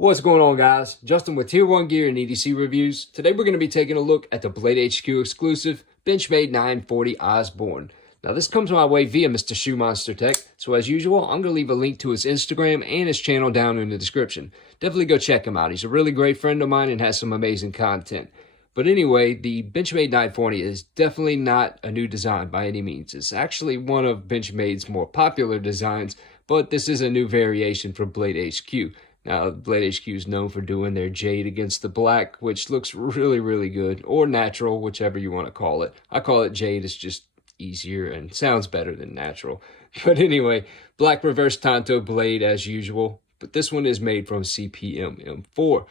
What's going on, guys? Justin with Tier 1 Gear and EDC Reviews. Today we're going to be taking a look at the BladeHQ Exclusive Benchmade 940 Osborne. Now this comes my way via Mr. Shoemonster Tech, so as usual, I'm going to leave a link to his Instagram and his channel down in the description. Definitely go check him out. He's a really great friend of mine and has some amazing content. But anyway, the Benchmade 940 is definitely not a new design by any means. It's actually one of Benchmade's more popular designs, but this is a new variation from BladeHQ. Now, BladeHQ is known for doing their jade against the black, which looks really, really good, or natural, whichever you want to call it. I call it jade. It's just easier and sounds better than natural. But anyway, black reverse tanto blade as usual, but this one is made from CPM M4.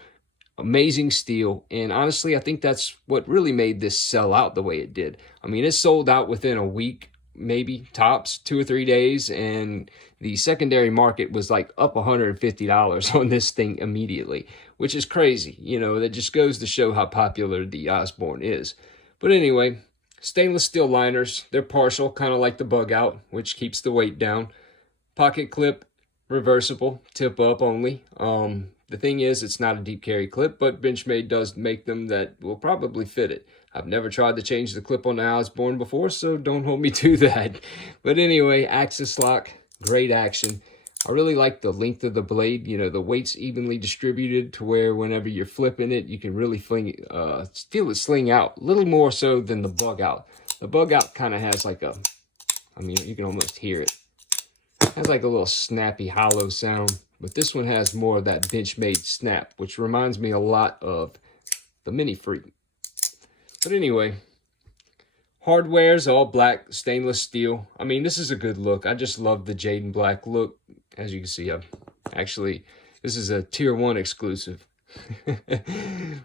Amazing steel, and honestly, I think that's what really made this sell out the way it did. I mean, it sold out within a week, maybe tops 2 or 3 days, and the secondary market was like up $150 on this thing immediately, which is crazy. You know, that just goes to show how popular the Osborne is. But anyway, stainless steel liners, they're partial, kind of like the bug out, which keeps the weight down. Pocket clip, reversible, tip up only. The thing is, it's not a deep carry clip, but Benchmade does make them that will probably fit it. I've never tried to change the clip on the Osborne before, so don't hold me to that. But anyway, axis lock, great action. I really like the length of the blade. You know, the weight's evenly distributed to where whenever you're flipping it, you can really feel it sling out. A little more so than the bug out. The bug out kind of has like a, I mean, you can almost hear it. It has like a little snappy, hollow sound. But this one has more of that Benchmade snap, which reminds me a lot of the Mini Freak. But anyway, hardware's all black, stainless steel. I mean, this is a good look. I just love the jade and black look. As you can see, this is a Tier 1 exclusive.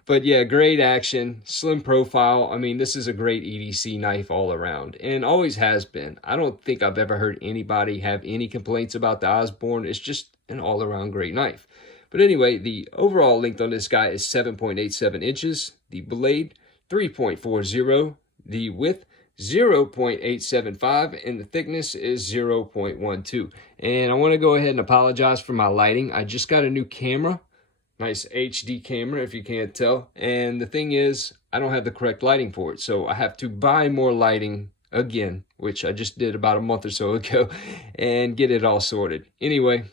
But yeah, great action, slim profile. I mean, this is a great EDC knife all around, and always has been. I don't think I've ever heard anybody have any complaints about the Osborne. It's just an all-around great knife. But anyway, the overall length on this guy is 7.87 inches. The blade, 3.40. The width, 0.875, and the thickness is 0.12. And I want to go ahead and apologize for my lighting. I just got a new camera. Nice HD camera, if you can't tell. And the thing is, I don't have the correct lighting for it, so I have to buy more lighting again, which I just did about a month or so ago, and get it all sorted. Anyway,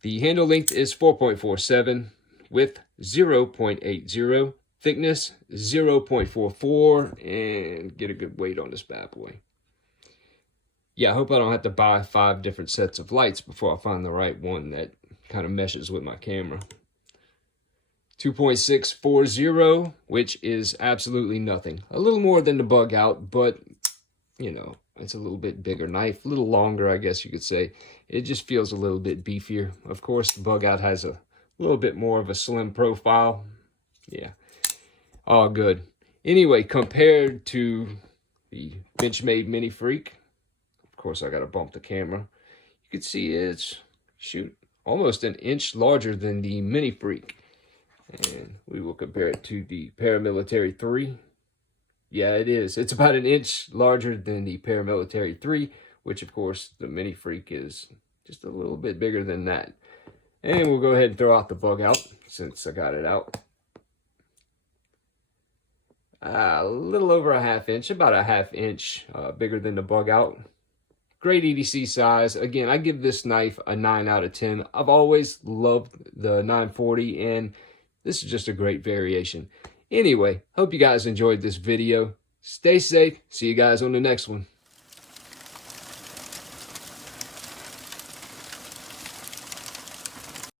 the handle length is 4.47, width 0.80, thickness 0.44, and get a good weight on this bad boy. Yeah, I hope I don't have to buy 5 different sets of lights before I find the right one that kind of meshes with my camera. 2.640, which is absolutely nothing. A little more than the bug out, but you know, it's a little bit bigger knife, a little longer, I guess you could say. It just feels a little bit beefier. Of course, the bug out has a little bit more of a slim profile. Yeah, all good. Anyway, compared to the Benchmade Mini Freak, of course, I got to bump the camera. You can see it's, shoot, almost an inch larger than the Mini Freak. And we will compare it to the Paramilitary 3. Yeah, it is. It's about an inch larger than the Paramilitary 3, which of course the Mini Freak is just a little bit bigger than that. And we'll go ahead and throw out the bug out since I got it out. A little over a ½ inch, about a ½ inch bigger than the bug out. Great EDC size. Again, I give this knife a 9 out of 10. I've always loved the 940, and this is just a great variation. Anyway, hope you guys enjoyed this video. Stay safe. See you guys on the next one.